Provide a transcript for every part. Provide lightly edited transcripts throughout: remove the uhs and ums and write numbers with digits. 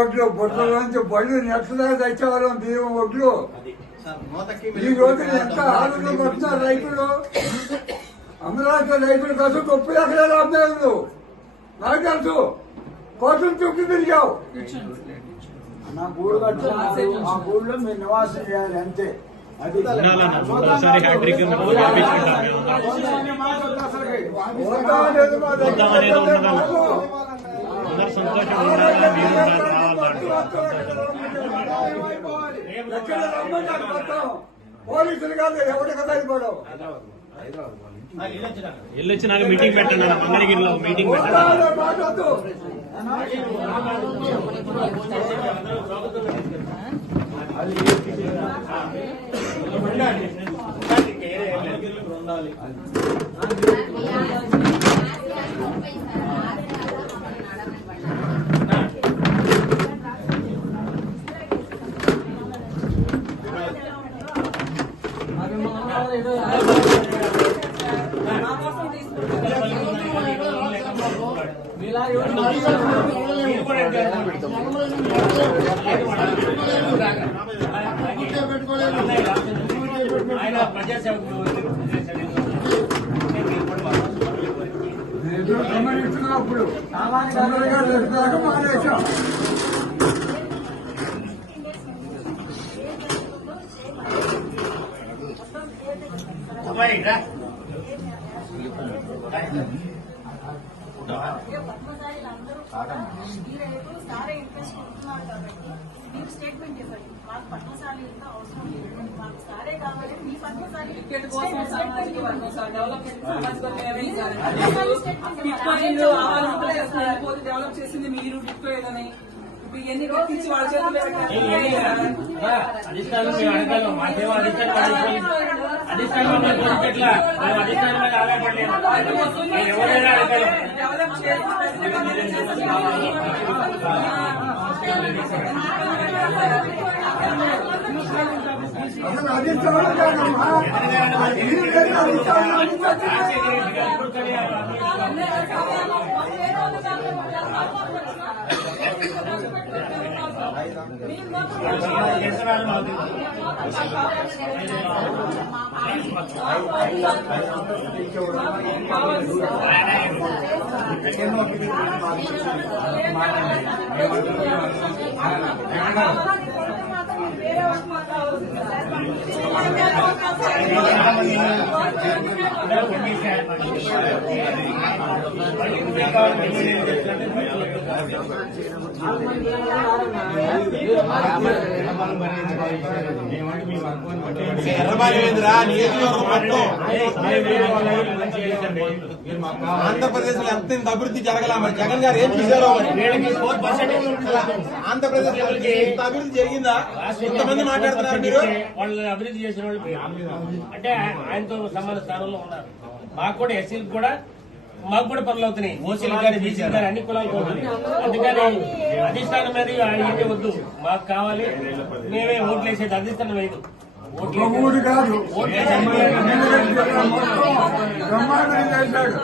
ఒడ్లు బొట్లలోంచి బళ్ళు నెట్లా తెచ్చేవాళ్ళం బియ్యం ఒడ్లు. ఈ రోజు ఎంత ఆనందం పడుతున్నారు రైతులు. అమరావతి రైతుల కోసం 30 ఎకరాలు అమ్మేళ్ళు. నాకు తెలుసు, కోసం చుట్టూ తిరిగావు. నా గూడు కట్టు, ఆ గూడులో మీరు నివాసం చేయాలి అంతే. అది పోలీసులు కాదు, ఎవరికి భయపడవు. వెళ్ళొచ్చి నాకు మీటింగ్ పెట్టండి, మంగళగిరిలో మీటింగ్ పెట్టండి. గమనిస్తున్నప్పుడు తొందరగా దాకా మానేశాం. స్టేట్మెంట్ ఇవ్వండి. మాకు పద్మశాలి ఇంకా అవసరం లేదు, మాకు సారే కావాలి. మీ పద్మశాలి డెవలప్ చేసింది మీరు, డిప్టో ఏదని ఇప్పుడు ఇవన్నీ గుర్తించి వాళ్ళ చేతుల్లో డెవలప్ చేసి అసలు అధిష్టానం కాదమ్మా, ఆంధ్రప్రదేశ్ లో ఎంత అభివృద్ధి జరగలా, మరి జగన్ గారు ఏం చూశారో. ఆంధ్రప్రదేశ్ లో ఇంత అభివృద్ధి జరిగిందా? ఇంతమంది మాట్లాడుతున్నారు మీరు. వాళ్ళు అభివృద్ధి చేసిన వాళ్ళు అంటే ఆయనతో సమాన స్థానంలో ఉన్నారు. మాకు కూడా ఎస్సీలకు కూడా మాకు కూడా పనులు అవుతున్నాయి. ఓసీలు కానీ బీసీలు కానీ అన్ని కులాలకు అవుతుంది. అందుకని అధిష్టానం మీద ఏమీ వద్దు, మాకు కావాలి. మేమే ఓట్లు వేసేది అధిష్టానం లేదు. ఊరు కాదు, బ్రహ్మాండం చేశాడు.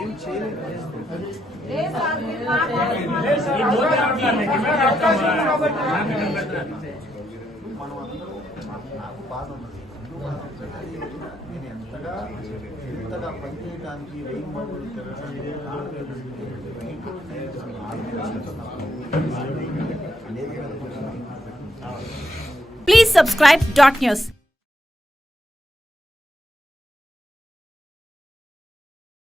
ఏం చేయలేదు. నాకు బాధ ఉన్నది. నేను ఎంతగా పనిచేయడానికి రైలు మండలి తిరగడానికి Please subscribe Dot News.